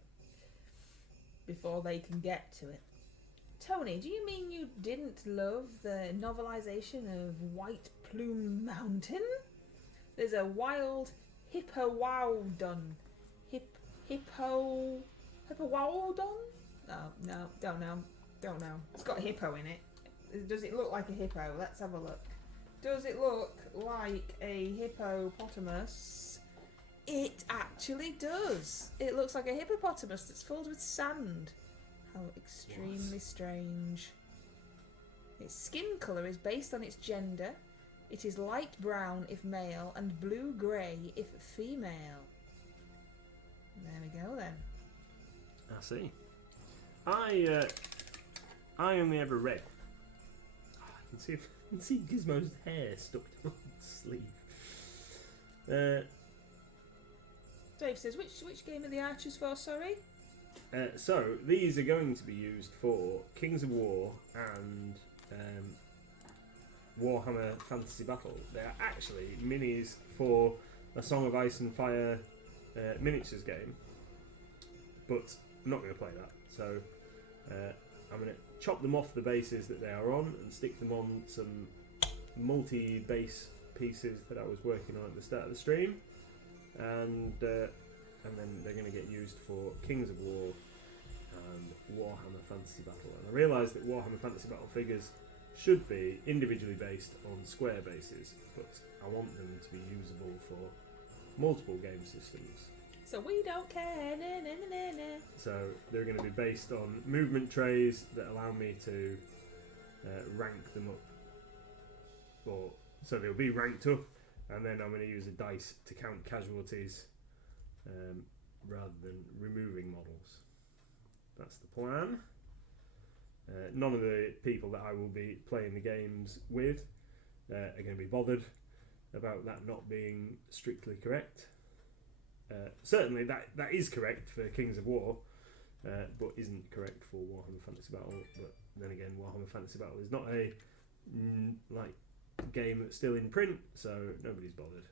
before they can get to it. Tony, do you mean you didn't love the novelisation of White Plume Mountain? There's a wild hippowdon. Hippowdon? No, don't know. It's got a hippo in it. Does it look like a hippo? Let's have a look. Does it look like a hippopotamus? It actually does. It looks like a hippopotamus that's filled with sand. How extremely strange. Its skin colour is based on its gender. It is light brown if male and blue-grey if female. There we go then. I see. I only ever read. I can see Gizmo's hair stuck to his sleeve. Dave says, which game are the archers for, sorry? So these are going to be used for Kings of War and Warhammer Fantasy Battle. They are actually minis for a Song of Ice and Fire miniatures game, but I'm not going to play that. So I'm going to chop them off the bases that they are on and stick them on some multi-base pieces that I was working on at the start of the stream, and then they're going to get used for Kings of War and Warhammer Fantasy Battle. And I realised that Warhammer Fantasy Battle figures should be individually based on square bases, but I want them to be usable for multiple game systems. So we don't care. Na, na, na, na, na. So they're going to be based on movement trays that allow me to rank them up. So they'll be ranked up, and then I'm going to use a dice to count casualties rather than removing models. That's the plan. None of the people that I will be playing the games with are going to be bothered about that not being strictly correct. Certainly that is correct for Kings of War, but isn't correct for Warhammer Fantasy Battle. But then again, Warhammer Fantasy Battle is not a game that's still in print, so nobody's bothered.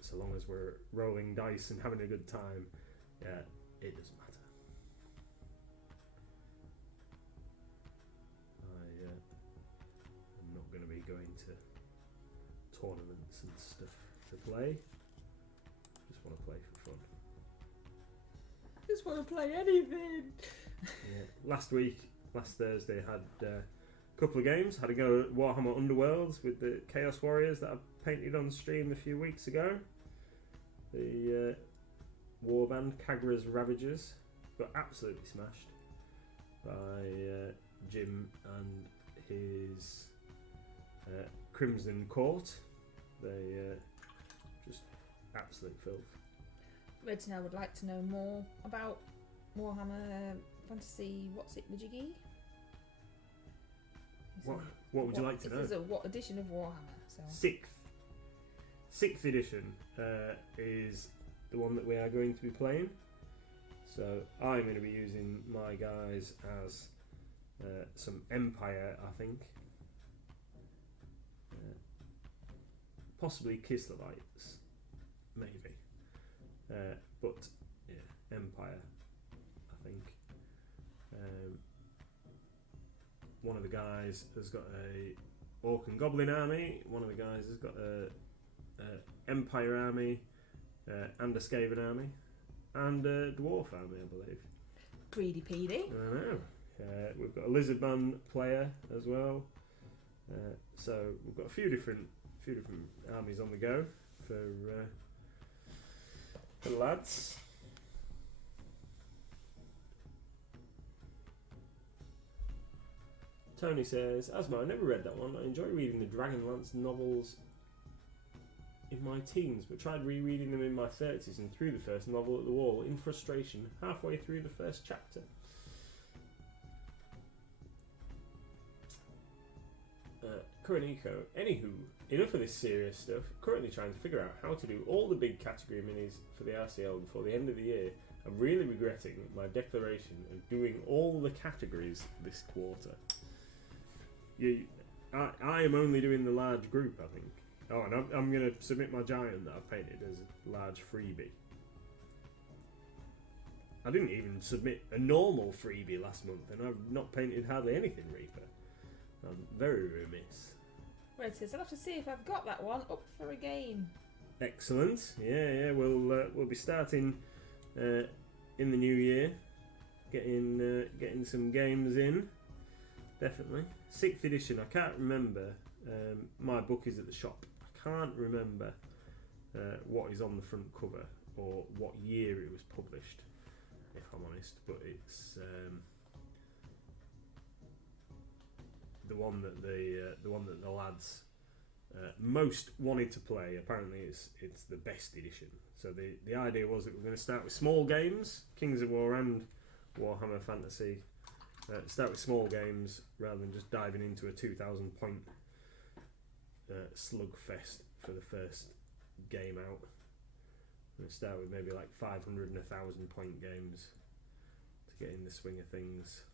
So long as we're rolling dice and having a good time, it doesn't matter. I'm not going to be going to tournaments and stuff to play. Just want to play for fun. Just want to play anything. Last Thursday, had a couple of games. Had a go at Warhammer Underworlds with the Chaos Warriors that I painted on stream a few weeks ago. The warband Kagra's Ravagers got absolutely smashed by Jim and his Crimson Court. They just absolute filth. Reginald would like to know more about Warhammer Fantasy, what's it, Majiggy? What would you like to know? This is what edition of Warhammer? So Sixth edition is the one that we are going to be playing. So I'm going to be using my guys as some Empire, I think. Possibly Kislerites, maybe. But yeah, Empire, I think. One of the guys has got a Orc and Goblin army. One of the guys has got a Empire army and a Skaven army and a Dwarf army, I believe. Greedy Petey. I know. We've got a Lizardman player as well. So we've got a few different armies on the go for the lads. Tony says, Asma, I never read that one. I enjoy reading the Dragonlance novels in my teens, but tried rereading them in my 30s and threw the first novel at the wall in frustration halfway through the first chapter. Kuroniko, anywho, enough of this serious stuff. Currently trying to figure out how to do all the big category minis for the RCL before the end of the year. I'm really regretting my declaration of doing all the categories this quarter. I am only doing the large group, I think. Oh, and I'm going to submit my giant that I've painted as a large freebie. I didn't even submit a normal freebie last month, and I've not painted hardly anything Reaper. I'm very remiss. Red says, I'll have to see if I've got that one up for a game. Excellent. Yeah. We'll be starting in the new year, getting some games in. Definitely. 6th edition. I can't remember. My book is at the shop. I can't remember what is on the front cover or what year it was published, if I'm honest. But it's the one that the lads most wanted to play. Apparently, it's the best edition. So the idea was that we're going to start with small games, Kings of War and Warhammer Fantasy. Start with small games rather than just diving into a 2,000 point slugfest for the first game out. We're going to start with maybe like 500 and 1,000 point games to get in the swing of things.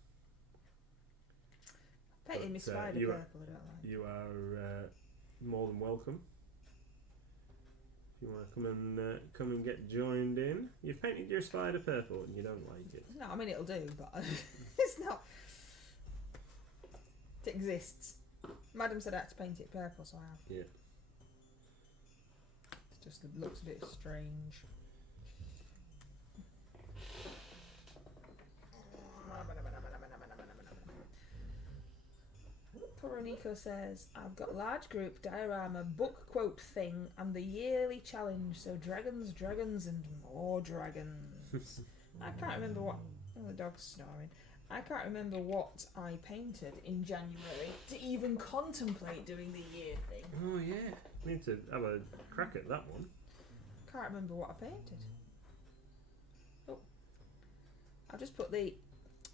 Painting me spider purple, I don't like. You are more than welcome. If you want to come and get joined in. You've painted your spider purple and you don't like it. No, I mean it'll do, but it's not. It exists. Madam said I had to paint it purple, so I have. Yeah. It just looks a bit strange. Kuroniko says, I've got large group diorama book quote thing and the yearly challenge, so dragons, and more dragons. I can't remember what... Oh, the dog's snoring. I can't remember what I painted in January to even contemplate doing the year thing. Oh yeah. Need to have a crack at that one. Can't remember what I painted. Oh. I'll just put the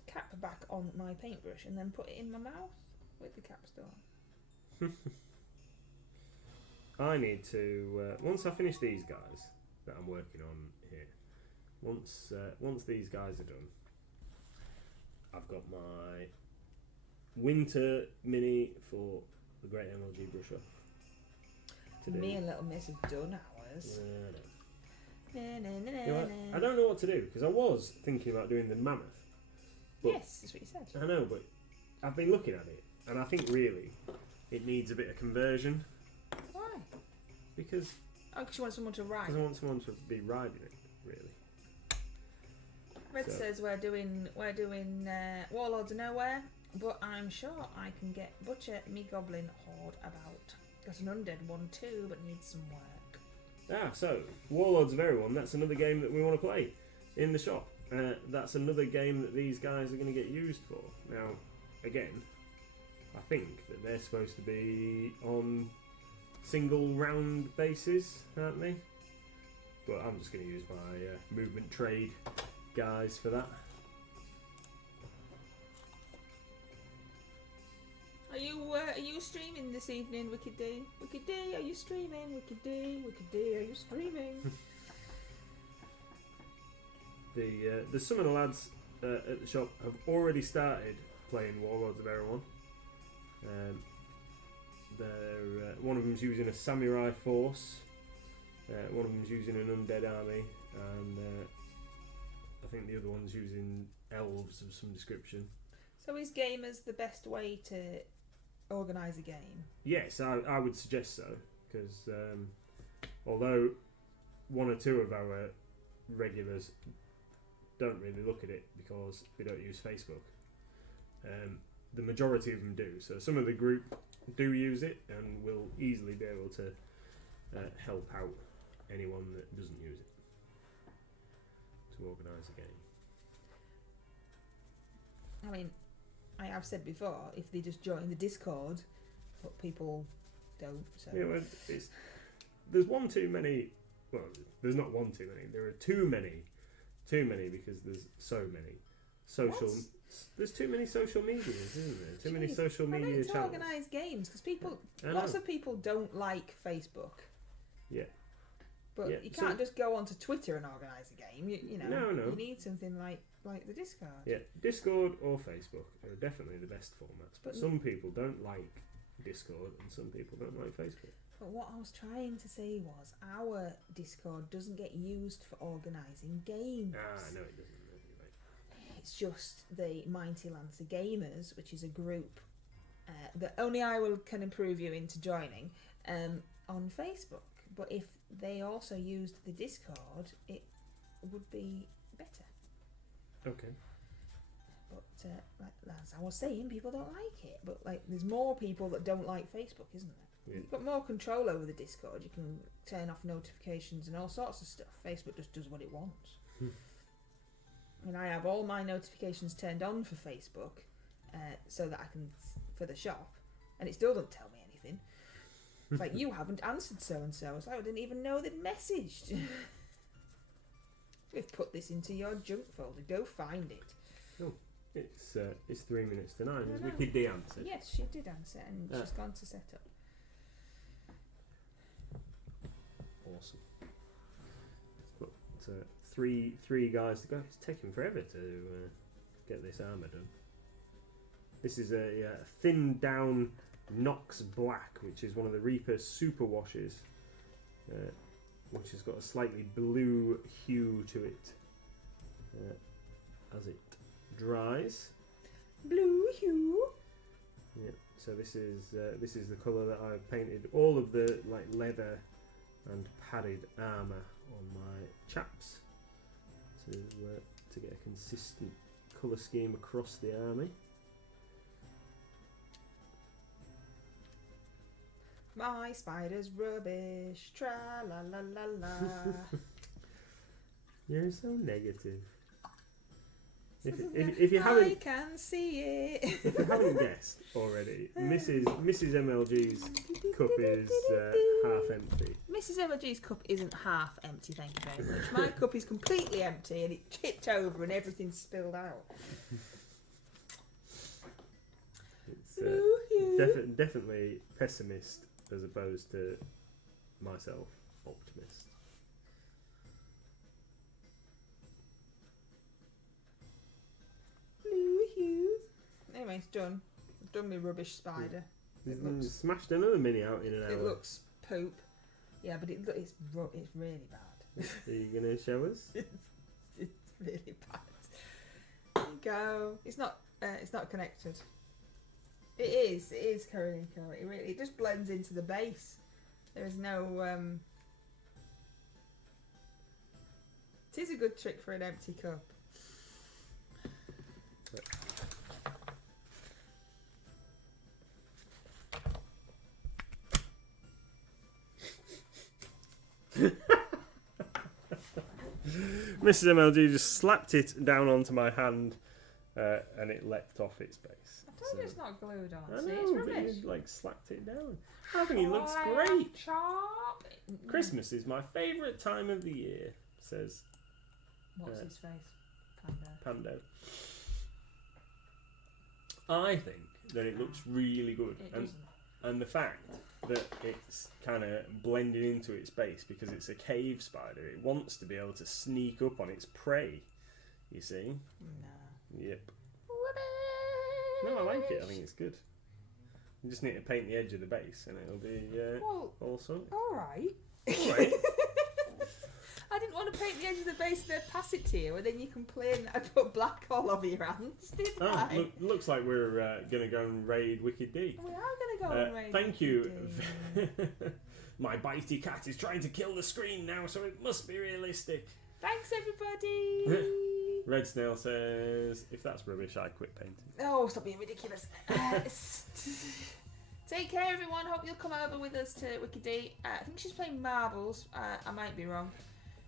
cap back on my paintbrush and then put it in my mouth. With the cap still on. I need to once I finish these guys that I'm working on here. Once these guys are done, I've got my winter mini for the Great MLG brush off. Me and Little Miss have done ours. I don't know what to do because I was thinking about doing the mammoth. Yes, that's what you said. I know, but I've been looking at it. And I think really it needs a bit of conversion. Why? Because you want someone to ride. Because I want someone to be riding it, really. Red says we're doing Warlords of Nowhere, but I'm sure I can get Butcher me Goblin Horde about. Got an undead one too, but needs some work. So Warlords of Everyone. That's another game that we want to play in the shop. That's another game that these guys are going to get used for. Now, again, I think that they're supposed to be on single round basis, aren't they? But I'm just going to use my movement trade guys for that. Are you you streaming this evening, Wicked D? Wicked D, are you streaming? Wicked D, Wicked D, are you streaming? Some of the lads at the shop have already started playing Warlords of Erewhon. One of them's using a samurai force, one of them's using an undead army, and I think the other one's using elves of some description. So is gamers the best way to organise a game? Yes, I would suggest so, because although one or two of our regulars don't really look at it because we don't use Facebook, the majority of them do. So some of the group do use it and will easily be able to help out anyone that doesn't use it to organise a game. I mean, I have said before, if they just join the Discord, but people don't. So Yeah, well, there's one too many. Well, there's not one too many. There are too many because there's so many social. What? There's too many social medias, isn't there? Too many Jeez, social I media meant to channels. organise games because people, I lots know. of people don't like Facebook. Yeah. But Yeah, you so- can't just go onto Twitter and organise a game. You know, No. you need something like the Discord. Yeah, Discord or Facebook are definitely the best formats. But But- some people don't like Discord and some people don't like Facebook. But what I was trying to say was our Discord doesn't get used for organising games. No, it doesn't. No, you're right. It's just the Mighty Lancer Gamers, which is a group that only can improve you into joining on Facebook. But if they also used the Discord, it would be better. Okay. But as I was saying, people don't like it. But there's more people that don't like Facebook, isn't there? Yeah. You've got more control over the Discord. You can turn off notifications and all sorts of stuff. Facebook just does what it wants. And I have all my notifications turned on for Facebook, so that I can for the shop, and it still doesn't tell me anything. It's like, you haven't answered so and so. It's like, I didn't even know they'd messaged. We've put this into your junk folder. Go find it. It's 3 minutes to 9. I Has know. Wicked D answered? Yes, she did answer, and she's gone to set up. Awesome. But three guys to go. It's taking forever to get this armour done. This is a thinned down Nox Black, which is one of the Reaper super washes, which has got a slightly blue hue to it as it dries. Blue hue. Yeah. So this is the colour that I've painted all of the leather and padded armour on my chaps to get a consistent colour scheme across the army. My spider's rubbish. Tra la la la la. You're so negative. If you I haven't can see it. if you haven't guessed already, Mrs. MLG's cup is half empty. Mrs. MLG's cup isn't half empty, thank you very much. My cup is completely empty and it tipped over and everything's spilled out. It's Blue hue. definitely pessimist as opposed to myself, optimist. Blue hue. Anyway, it's done. I've done my rubbish spider. It looks, Smashed another mini out in an hour. it looks poop. Yeah, but it's really bad. Are you going to show us? It's really bad. There you go. It's not connected. It is Karolinico. It just blends into the base. There is no it is a good trick for an empty cup. Mrs. MLG just slapped it down onto my hand and it leapt off its base. I told you it's not glued on. I See, know, it's but rubbish. you slapped it down. I think it looks great. Christmas is my favourite time of the year, says What's his face? Panda. Pando. I think that it looks really good. It And doesn't. And the fact that it's kind of blended into its base because it's a cave spider, it wants to be able to sneak up on its prey. You see? No. Yep. No, I like it. I think it's good. You just need to paint the edge of the base, and it'll be Well, awesome. all right. Right. I didn't want to paint the edge of the base and then pass it to you, and then you complain that I put black all over your hands, didn't I? Looks like we're going to go and raid Wicked D. We are going to go and raid Thank you. Wicked D. My bitey cat is trying to kill the screen now, so it must be realistic. Thanks, everybody. Red Snail says, if that's rubbish, I quit painting. Oh, stop being ridiculous. Take care, everyone. Hope you'll come over with us to Wicked D. I think she's playing marbles. I might be wrong.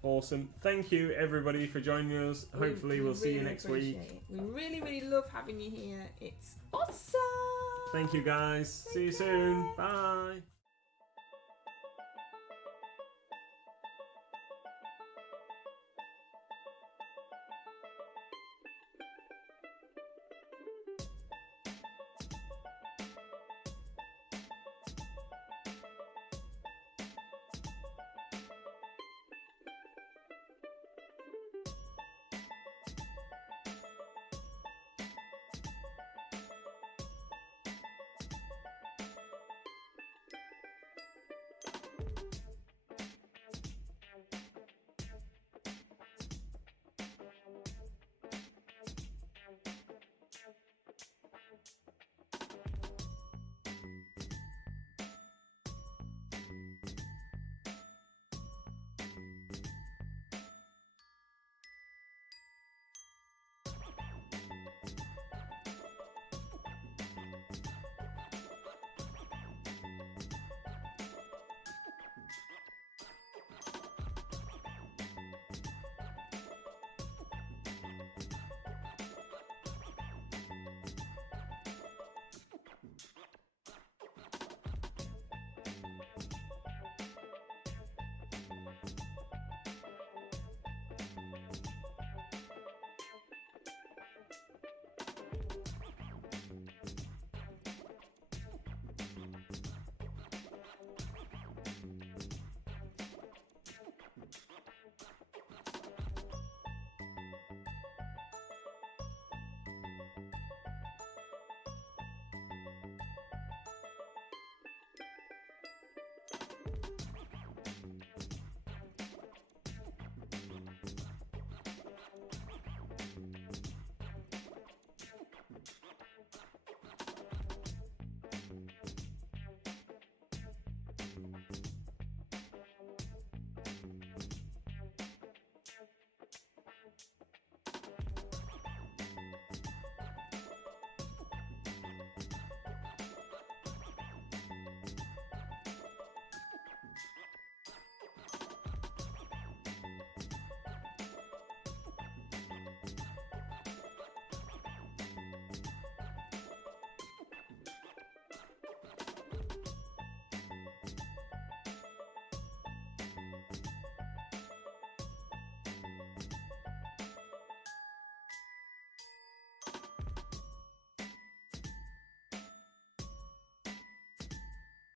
Awesome. Thank you, everybody, for joining us. Hopefully, we'll see you next week. We really, really love having you here. It's awesome. Thank you, guys. See you soon. Bye.